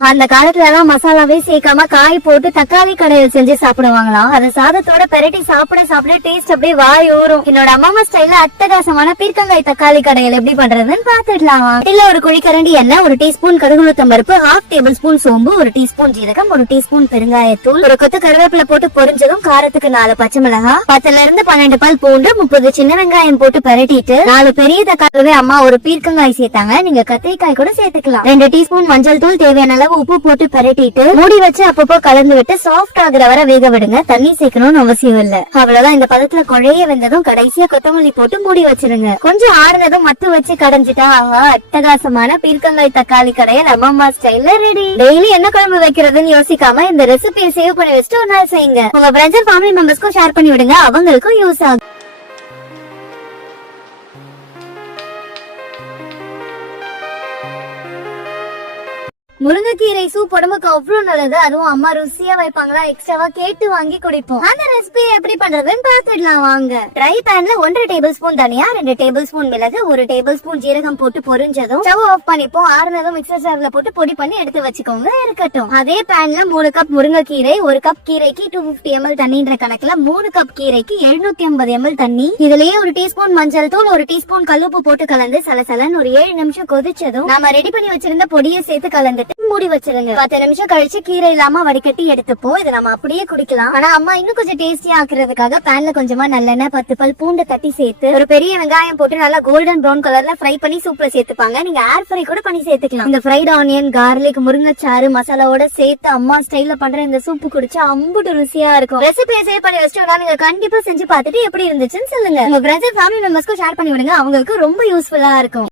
அந்த காலத்துல எல்லாம் மசாலாவே சேர்க்காம காய் போட்டு தக்காளி கடையில் செஞ்சு சாப்பிடுவாங்களாம். அந்த சாதத்தோட பெரட்டி சாப்பிட சாப்பிட டேஸ்ட் அப்படியே வாய் ஊறும். என்னோட அம்மா ஸ்டைல அட்டகாசமான பீர்க்கங்காய் தக்காளி கடையில் எப்படி பண்றதுன்னு பாத்துடலாம். இல்ல ஒரு குழிக்கரண்டி எண்ணெய், ஒரு டீஸ்பூன் கடுகுளுத்தம் பருப்பு, 1/2 டேபிள் ஸ்பூன் சோம்பு, ஒரு டீஸ்பூன் ஜீரகம், ஒரு டீஸ்பூன் பெருங்காயத்தூள், ஒரு கொத்து கருவேப்பிலை போட்டு பொரிஞ்சதும் காரத்துக்கு 4 பச்சை மிளகாய், 10ல இருந்து 12 பல் பூண்டு, 30 சின்ன வெங்காயம் போட்டு பரட்டிட்டு 4 பெரிய தக்காளிவே அம்மா ஒரு பீர்க்கங்காய் சேர்த்தாங்க. நீங்க கத்திரிக்காய் கூட சேர்த்துக்கலாம். 2 டீஸ்பூன் மஞ்சள் தூள், தேவையான அளவு உப்பு போட்டு பரட்டிட்டு மூடி வச்சு அப்பப்போ கலந்து விட்டு சாஃப்ட் ஆகுற வரை வேக விடுங்க. தண்ணி சேர்க்கணும்னு அவசியம் இல்ல. அவ்வளவுதான். இந்த பதத்துல குழைய வெந்ததும் கடைசியா கொத்தமல்லி போட்டு மூடி வச்சிருங்க. கொஞ்சம் ஆறுனதும் மத்து வச்சு கடைஞ்சிட்டா அட்டகாசமான பீர்க்கங்காய் தக்காளி கடையில் அம்மா ஸ்டைல்ல ரெடி. டெய்லி என்ன குழம்பு வைக்கிறதுன்னு யோசிக்காம இந்த ரெசிபியை சேவ் பண்ணி வச்சுட்டு ஒரு நாள் செய்யுங்க. உங்க ஃப்ரெண்ட்ஸ் அண்ட் ஃபேமிலி மெம்பர்ஸ்க்கும் ஷேர் பண்ணி விடுங்க. அவங்களுக்கும் யூஸ் ஆகும். முருங்கைக்கீரை சூப் உடம்புக்கு அவ்வளவு நல்லது. அதுவும் அம்மா ருசியா வைப்பாங்களா, எக்ஸ்ட்ராவா கேட்டு வாங்கி குடிப்போம். அந்த ரெசிபியை எப்படி பண்றதுன்னு பாத்துடலாம் வாங்க. ட்ரை பேன்ல 1.5 டேபிள் ஸ்பூன் தனியா, 2 டேபிள் ஸ்பூன் மிளகு, 1 டேபிள் ஸ்பூன் ஜீரகம் போட்டு பொரிஞ்சதும் ஸ்டவ் ஆஃப் பண்ணிப்போம். ஆறுனதும் மிக்சர் ஜார்ல போட்டு பொடி பண்ணி எடுத்து வச்சுக்கோங்க. இருக்கட்டும். அதே பேன்ல 3 கப் முருங்கைக்கீரை, 1 கப் கீரைக்கு 250 ml தண்ணின்ற கணக்குல 3 கப் கீரைக்கு 750 ml தண்ணி. இதுலயே 1 டீஸ்பூன் மஞ்சள் தூள், 1 டீஸ்பூன் கல்லுப்பு போட்டு கலந்து சலசலன்னு ஒரு 7 நிமிஷம் கொதிச்சதும் நாம ரெடி பண்ணி வச்சிருந்த பொடியை சேர்த்து கலந்து மூடி வச்சிருங்க. 10 நிமிஷம் கழிச்சு கீரை இல்லாம வடிகட்டி எடுத்துப்போம். இதை நம்ம அப்படியே குடிக்கலாம். ஆனா அம்மா இன்னும் கொஞ்சம் டேஸ்டியா ஆக்குறதுக்காக பேன்ல கொஞ்சமா நல்லெண்ணெய், 10 பல் பூண்டு தட்டி சேர்த்து ஒரு பெரிய வெங்காயம் போட்டு நல்லா கோல்டன் பிரவுன் கலர்ல ஃப்ரை பண்ணி சூப்ல சேர்த்துப்பாங்க. நீங்க ஏர் ஃப்ரை கூட பண்ணி சேர்த்துக்கலாம். இந்த ஃப்ரைட் ஆனியன், கார்லிக், முருங்கைச்சாறு மசாலாவோட சேர்த்து அம்மா ஸ்டைல்ல பண்ற இந்த சூப்பு குடிச்சா அம்புட்டு ருசியா இருக்கும். ரெசிபியை சேவ் பண்ணி வச்சுட்டோம்னா நீங்க கண்டிப்பா செஞ்சு பார்த்துட்டு எப்படி இருந்துச்சுன்னு சொல்லுங்க. உங்க ஃப்ரெண்ட்ஸ் ஃபேமிலி மெம்பர்ஸ்க்கு ஷேர் பண்ணி விடுங்க. அவங்களுக்கு ரொம்ப யூஸ்ஃபுல்லா இருக்கும்.